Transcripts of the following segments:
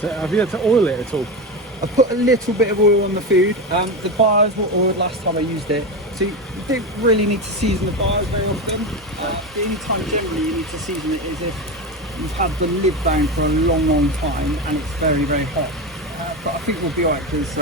So have you had to oil it at all? I put a little bit of oil on the food. The bars were oiled last time I used it, so you don't really need to season the bars very often. The only time generally you need to season it is if you've had the lid down for a long time and it's very hot. But I think we'll be alright because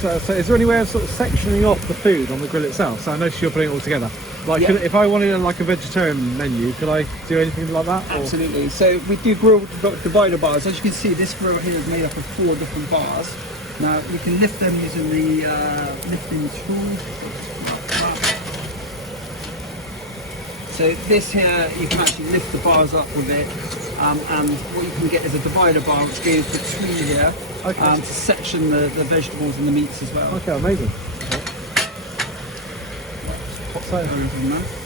So is there any way of sort of sectioning off the food on the grill itself? So I noticed you're putting it all together. Like, yeah. if I wanted like a vegetarian menu, could I do anything like that? Absolutely. So we do grill divider bars. As you can see, this grill here is made up of 4 different bars. Now you can lift them using the lifting tool. So this here, you can actually lift the bars up with it, and what you can get is a divider bar which goes between here to section the vegetables and the meats as well. Okay, amazing. So,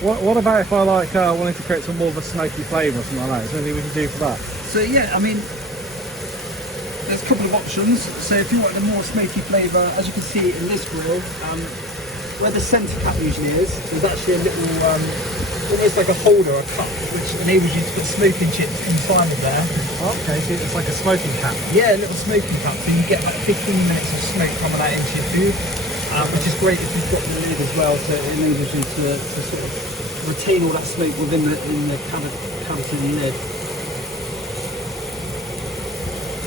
what about if I wanted to create some more of a smoky flavour or something like that? Is there anything we can do for that? So yeah, I mean, there's a couple of options. So if you want a more smoky flavour, as you can see in this grill, where the centre cap usually is, there's actually a little, it's like a holder, a cup, which enables you to put smoking chips inside of there. Okay, so it's like a smoking cap. Yeah, a little smoking cap, so you get like 15 minutes of smoke coming out into your food. Which is great if you've got the lid as well, so it enables you to sort of retain all that smoke within the cavity of the lid.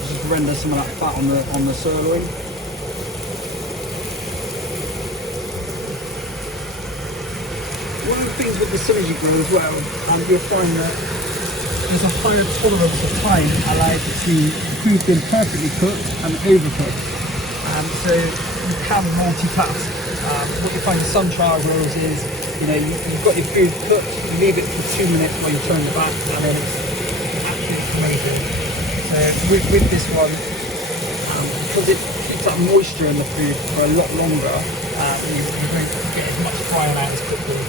Just render some of that fat on the sirloin. One of the things with the Synergy grill as well, you'll find that there's a higher tolerance of time allowed between food being perfectly cooked and overcooked. So you can multitask. What you find in some char grills is, you've got your food cooked, you leave it for 2 minutes while you turn it back, and then it's absolutely amazing. So with this one, because it keeps that moisture in the food for a lot longer, you won't get as much frying out as quickly.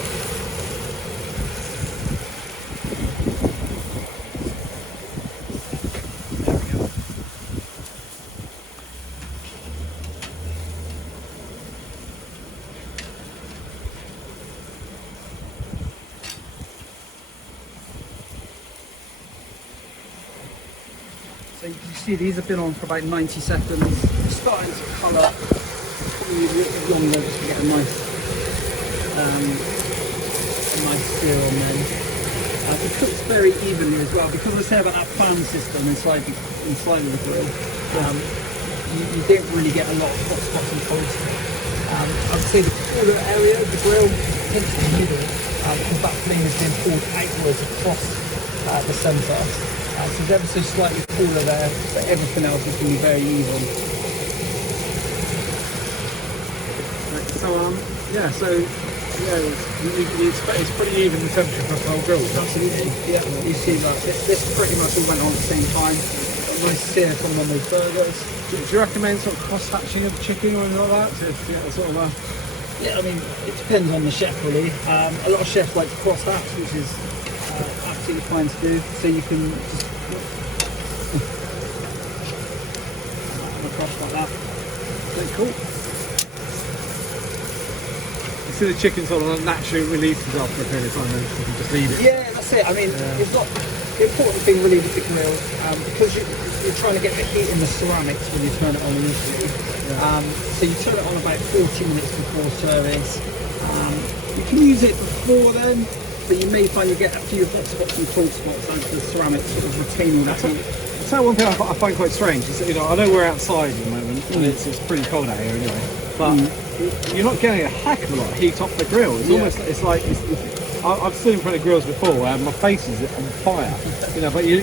So you can see these have been on for about 90 seconds. They're starting to colour. Probably a little bit longer just to get a nice sear on them. It cooks very evenly as well, because I say about that fan system inside of the grill. You don't really get a lot of hot spots and cold spots. I would say the cooler area of the grill tends to be the middle, because that flame is being pulled outwards across the centre. So it's ever so slightly cooler there, but everything else is going to be very even. You expect it's pretty even the temperature across the whole grill. Absolutely, yeah. You see that this pretty much all went on at the same time. A nice sear from one of those burgers. Do you recommend sort of cross-hatching of chicken or anything like that to get a sort of a... Yeah, I mean, it depends on the chef really. A lot of chefs like to cross-hatch, which is absolutely fine to do. So you can just across like that. Very cool. You see the chicken sort of naturally releases after a period of time, then you can just leave it. Yeah, that's it. I mean, it's not the important thing really with the grill, because you're trying to get the heat in the ceramics when you turn it on initially. So you turn it on about 40 minutes before service. You can use it before then, but you may find you get a few hot spots and cold spots as the ceramics sort of retain all that heat. So one thing I find quite strange is that, I know we're outside at the moment and it's pretty cold out here anyway, but you're not getting a heck of a lot of heat off the grill. It's almost, I've stood in front of grills before where my face is on fire, but you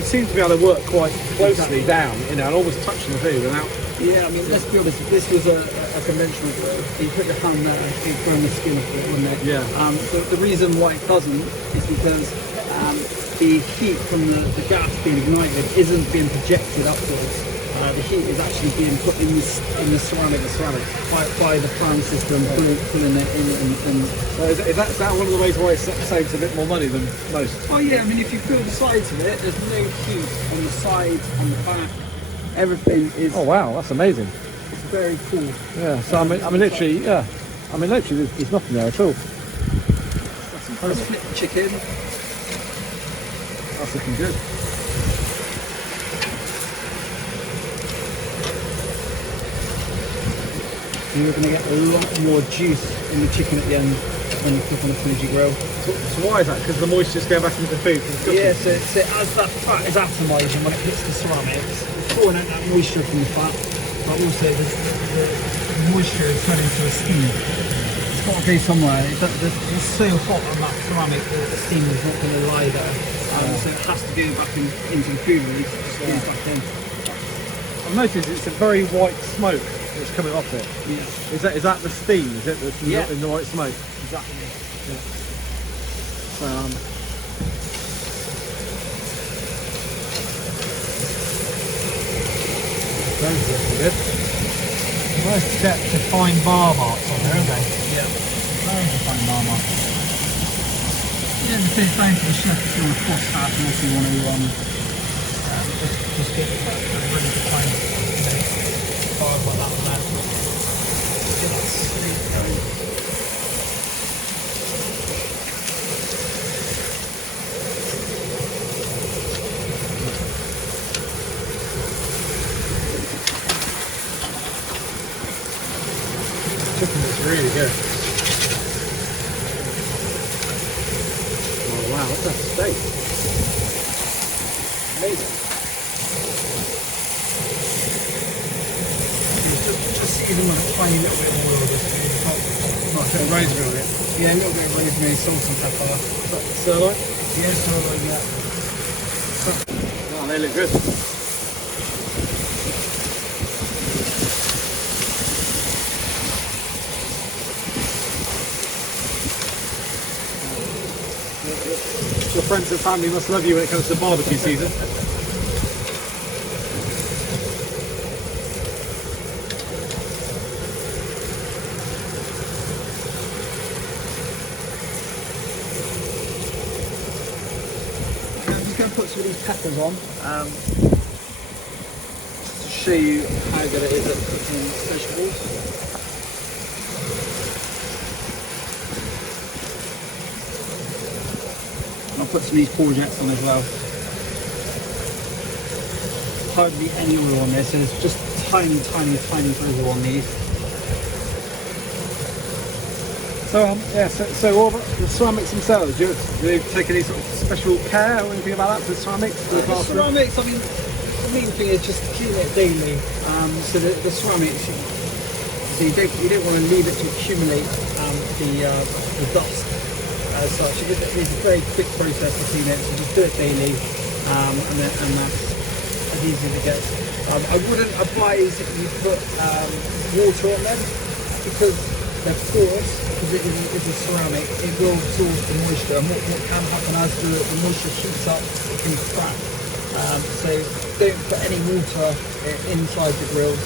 seem to be able to work quite closely down, and almost touching the food without... Yeah, I mean, let's be honest, if this was a conventional grill, you put your hand there, it'd burn the skin off it, wouldn't it? Yeah. The reason why it doesn't is because the heat from the gas being ignited isn't being projected upwards. The heat is actually being put in the ceramic by the fan system, pulling it in. So is that one of the ways why it saves a bit more money than most? Oh yeah, I mean, if you feel the sides of it, there's no heat on the sides, on the back. Everything is... Oh wow, that's amazing. It's very cool. Yeah, so I mean literally, there's nothing there at all. Let's flip the chicken. That's looking good. You're going to get a lot more juice in the chicken at the end when you cook on a Fuji grill. So why is that? Because the moisture's going back into the food. From cooking? Yeah, so as that fat is atomising when it hits the ceramics, it's drawing out that moisture from the fat, but also the moisture is turning into a steam. It's got to go somewhere. It's so hot on that ceramic that the steam is not going to lie there. So it has to go back into the food release, it just goes back in. I've noticed it's a very white smoke that's coming off it. Yeah. Is that the steam? Is it in the white smoke? Exactly. So, those are good. Nice depth to fine bar marks on there, aren't they? Yeah. Very fine bar marks. Yeah, the fish down to the chef if you want to cross that and if you want to just get that really fine bars like that on there. Get that sleep going. Chicken is really good. Oh wow, what's that steak? Amazing. Just season with a tiny little bit of oil just to the top. Not a bit of rosemary on it. Yeah, a little bit of rosemary, salt and pepper. Sirloin? Yeah, sirloin, yeah. Oh, they look good. Your friends and family must love you when it comes to barbecue season. I'm just going to put some of these peppers on just to show you how good it is at cooking vegetables. I'll put some of these courgettes on as well. Hardly any oil on this, there's just tiny drizzle on these. So all the ceramics themselves, do they take any sort of special care or anything about that for the ceramics? To look The after? ceramics, I mean, the main thing is just clean it daily. So the ceramics, so you don't want to leave it to accumulate the dust as such. It's a very quick process to clean it, so just do it daily, and that's as easy as it gets. I wouldn't advise that you put water on them because they're porous, because it is a ceramic, it will absorb the moisture, and what can happen as the moisture shoots up, it can crack. So don't put any water inside the grills,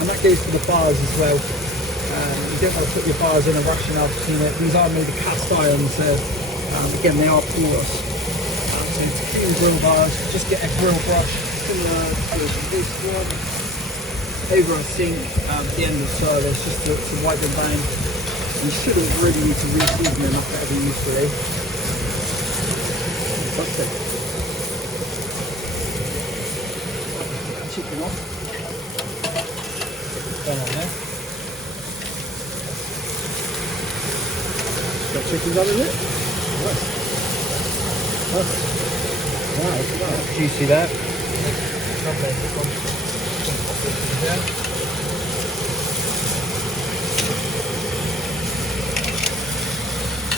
and that goes for the bars as well. You don't want to put your bars in a rush and I've seen it. These are made of cast iron, so again they are porous. So to clean grill bars, just get a grill brush, similar colours to this one, over a sink at the end of service, just to wipe them down. You shouldn't really need to re-season them after every use today. Fantastic. Chicken off. Done on there. Got chicken done, is it? Nice. Wow, look at that. Juicy there.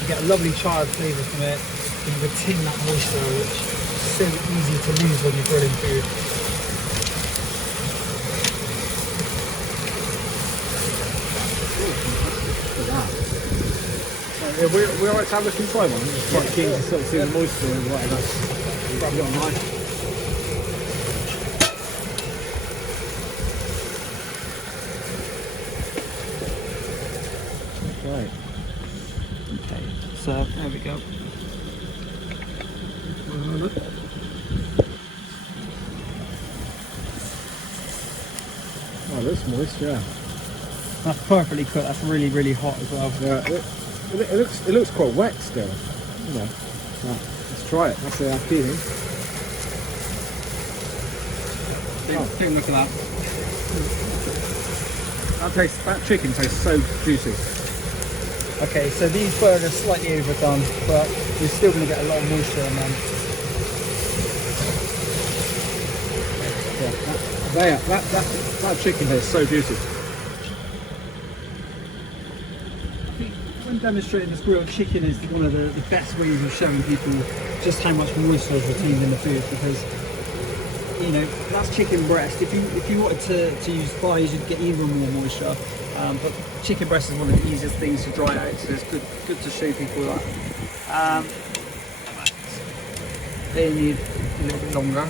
You get a lovely charred flavour from it. You retain that moisture, which is so easy to lose when you're grilling food. Look at that. Yeah, we're alright to have a look inside one. I'm just quite keen to sort of see the moisture and whatever. Grab it on knife. Right. Okay, so there we go. Oh, that's moist, yeah. That's perfectly cooked. That's really, really hot as well. Yeah, it looks quite wet still. You know, Let's try it. That's the feeling. Take a look at that. That chicken tastes so juicy. Okay, so these burgers slightly overdone, but you're still going to get a lot of moisture in them. Yeah, that chicken tastes so juicy. When demonstrating this grilled chicken is one of the best ways of showing people just how much moisture is retained in the food, because you know that's chicken breast. If you wanted to use thighs, you'd get even more moisture. But chicken breast is one of the easiest things to dry out, so it's good to show people that. They need a little bit longer.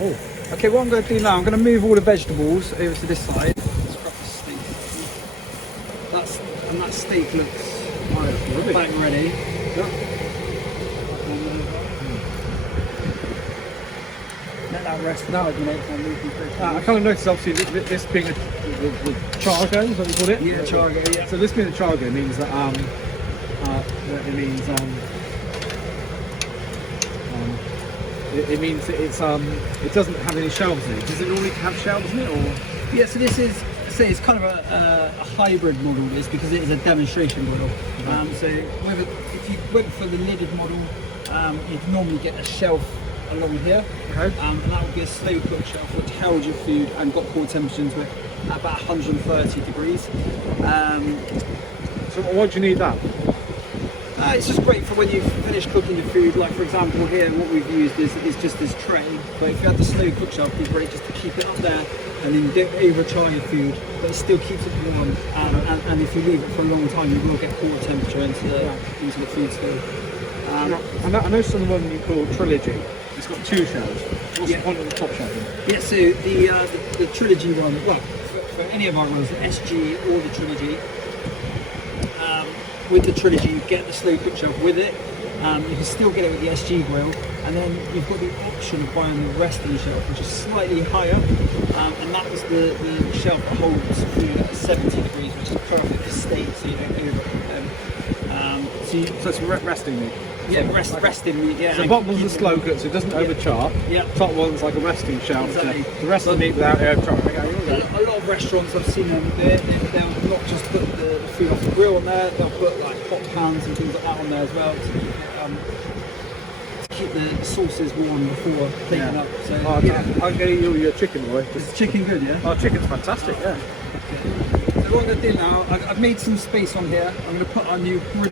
Oh, okay. What I'm going to do now, I'm going to move all the vegetables over to this side. Let's grab the steak. That steak looks bang ready. Let that rest now, you know. I kind of noticed, obviously, this being the chargo, is that what you call it? Yeah, chargo. Yeah. So this being the chargo means that it means it doesn't have any shelves in it. Does it normally have shelves in it, or? Yeah, so this is, say, it's kind of a hybrid model, this, because it is a demonstration model. So if you went for the lidded model, you'd normally get a shelf along here, Okay. and that would be a slow cook shelf which held your food and got core temperature to it at about 130 degrees. So why do you need that? It's just great for when you've finished cooking your food. Like for example here, what we've used is just this tray, but if you had the slow cook shelf, it'd be great just to keep it up there, and then you don't overchar your food, but it still keeps it warm, and if you leave it for a long time, you will get core temperature into the food still. I know some of them you call Trilogy. It's got two shelves. What's the point of the top shelf? Yeah, so the Trilogy one, well, for any of our runs, the SG or the Trilogy, with the Trilogy you get the slow cook shelf with it. You can still get it with the SG grill, and then you've got the option of buying the resting shelf, which is slightly higher, and that was the shelf that holds food at 70 degrees, which is perfect for steak, so you don't overcook them. So it's resting meat. Yeah, resting meat, yeah. So the bottom one's a slow cook, so it doesn't overchar. Yeah. Top one's like a resting shelf. Exactly. So the rest of the meat without overchar. A lot of restaurants I've seen them, they'll not just put the food off the grill on there, they'll put like hot pans and things like that on there as well to keep the sauces warm before taking up. So I'm going to eat your chicken, Roy. is chicken good, yeah? Oh, chicken's fantastic, yeah. So what I'm going to do now, I've made some space on here. I'm going to put our new